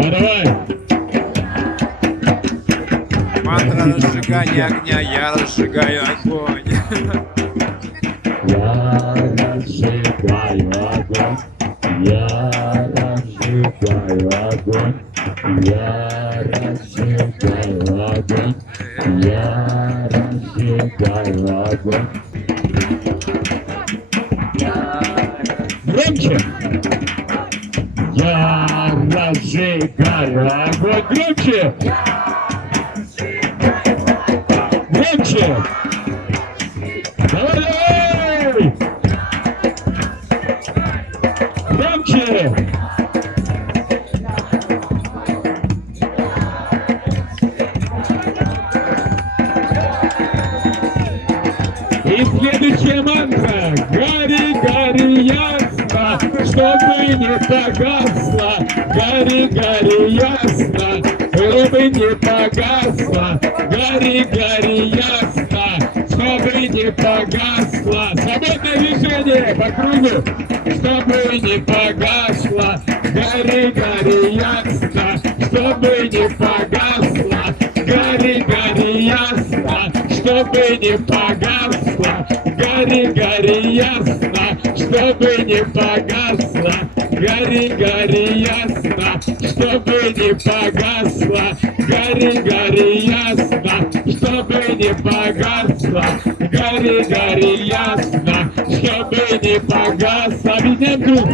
Давай. Мантра разжигания огня, я разжигаю огонь. Я разжигаю огонь. Я разжигаю огонь. Я разжигаю огонь. Я разжигаю огонь. Громче! Я разжигаю огонь. Громче! Громче! Давай, давай! Громче! И следующая мантра. Гори, гори, ясно, чтобы не погасло. Гори, гори, ясно, чтобы не погасло. Гори, гори, ясно, чтобы не погасло. Свободное движение по кругу, чтобы не погасло. Гори, гори, ясно, чтобы не погасло. Гори, гори, ясно, чтобы не погасло. Гори, гори, ясно, чтобы не погасло. Гори, гори, ясно, чтобы не погасло. Гори, гори, ясно, чтобы не погасло. Гори, гори, ясно, чтобы не погасло. Объединяем круг.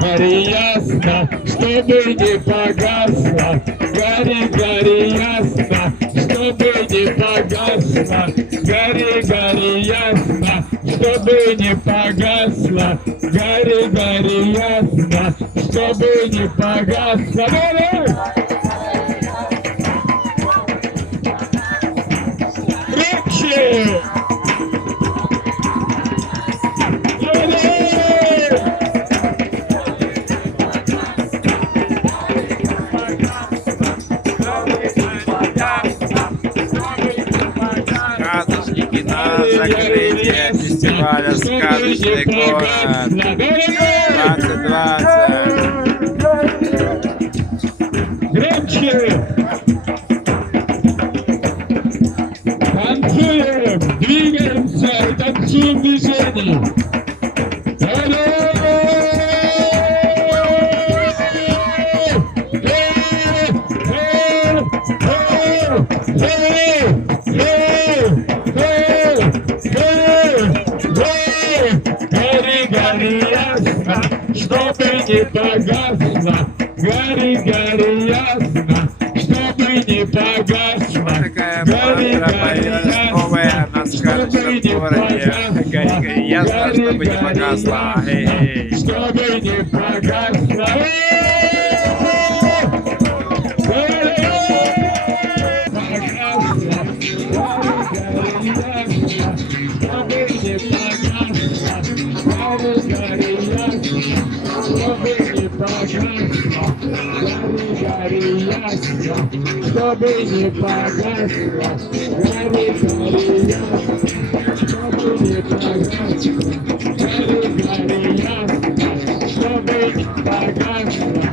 Гори, ясно, чтобы не погасло. Гори, гори, ясно, чтобы не погасло. Гори, гори, ясно, чтобы не погасло. Гори, гори, ясно, чтобы не погасло. Громче! Сказочники на закрытие фестиваля «Сказочный город» 2020. Громче! Танцуем, двигаемся и танцуем движение. Гори, гори, ясно, чтобы не погасло. Гори, гори, ясно, чтобы не погасло. Такая мантра появилась новая на сказочном городе. Гори, гори, ясно, чтобы не погасла. Эй-эй. Чтобы не погасло. Чтобы не погасло, гори, гори, ясно, чтобы не погасло, гори, гори, ясно, чтобы не погасло.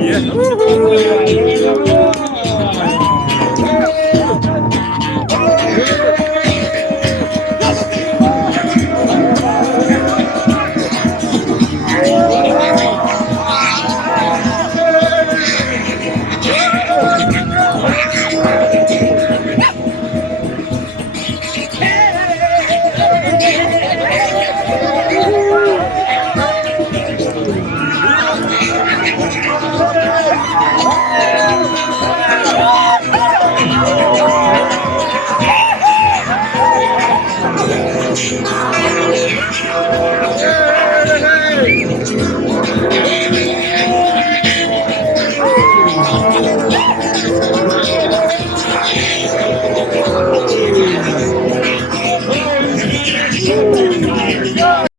Yeah.